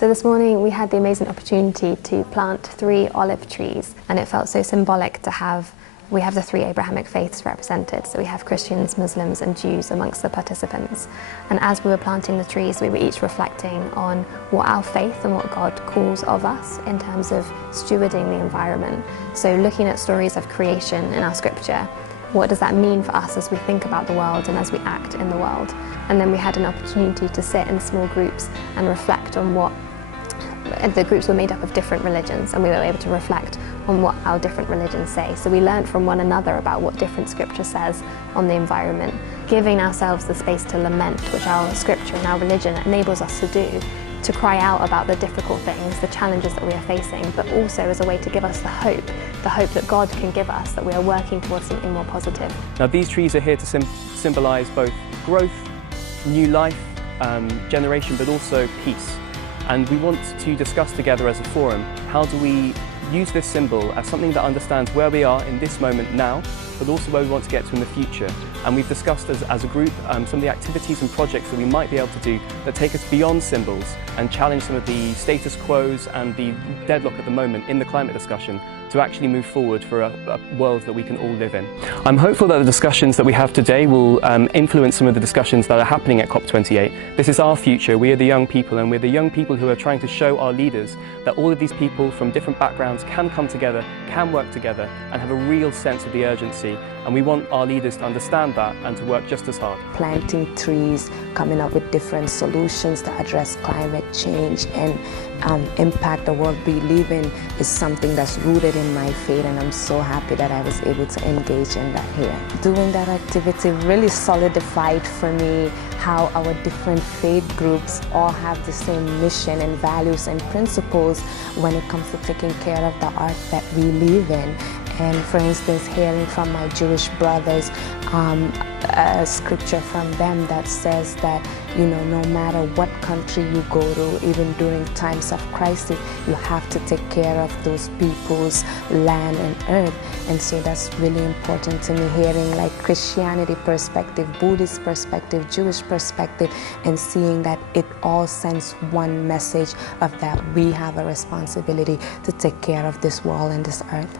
So this morning we had the amazing opportunity to plant 3 olive trees, and it felt so symbolic to have we have the 3 Abrahamic faiths represented. So we have Christians, Muslims and Jews amongst the participants. And as we were planting the trees, we were each reflecting on what our faith and what God calls of us in terms of stewarding the environment. So looking at stories of creation in our scripture, what does that mean for us as we think about the world and as we act in the world? And then we had an opportunity to sit in small groups and reflect on what the groups were made up of different religions, and we were able to reflect on what our different religions say. So we learned from one another about what different scripture says on the environment, giving ourselves the space to lament, which our scripture and our religion enables us to do, to cry out about the difficult things, the challenges that we are facing, but also as a way to give us the hope that God can give us, that we are working towards something more positive. Now these trees are here to symbolise both growth, new life, generation, but also peace. And we want to discuss together as a forum, how do we use this symbol as something that understands where we are in this moment now, but also where we want to get to in the future. And we've discussed as a group some of the activities and projects that we might be able to do that take us beyond symbols and challenge some of the status quos and the deadlock at the moment in the climate discussion to actually move forward for a world that we can all live in. I'm hopeful that the discussions that we have today will influence some of the discussions that are happening at COP28. This is our future. We are the young people, and we're the young people who are trying to show our leaders that all of these people from different backgrounds can come together, can work together, and have a real sense of the urgency. And we want our leaders to understand that and to work just as hard. Planting trees, coming up with different solutions to address climate change and impact the world we live in is something that's rooted in my faith, and I'm so happy that I was able to engage in that here. Doing that activity really solidified for me how our different faith groups all have the same mission and values and principles when it comes to taking care of the earth that we live in. And for instance, hearing from my Jewish brothers a scripture from them that says that, you know, no matter what country you go to, even during times of crisis, you have to take care of those people's land and earth. And so that's really important to me, hearing like Christianity perspective, Buddhist perspective, Jewish perspective, and seeing that it all sends one message of that we have a responsibility to take care of this world and this earth.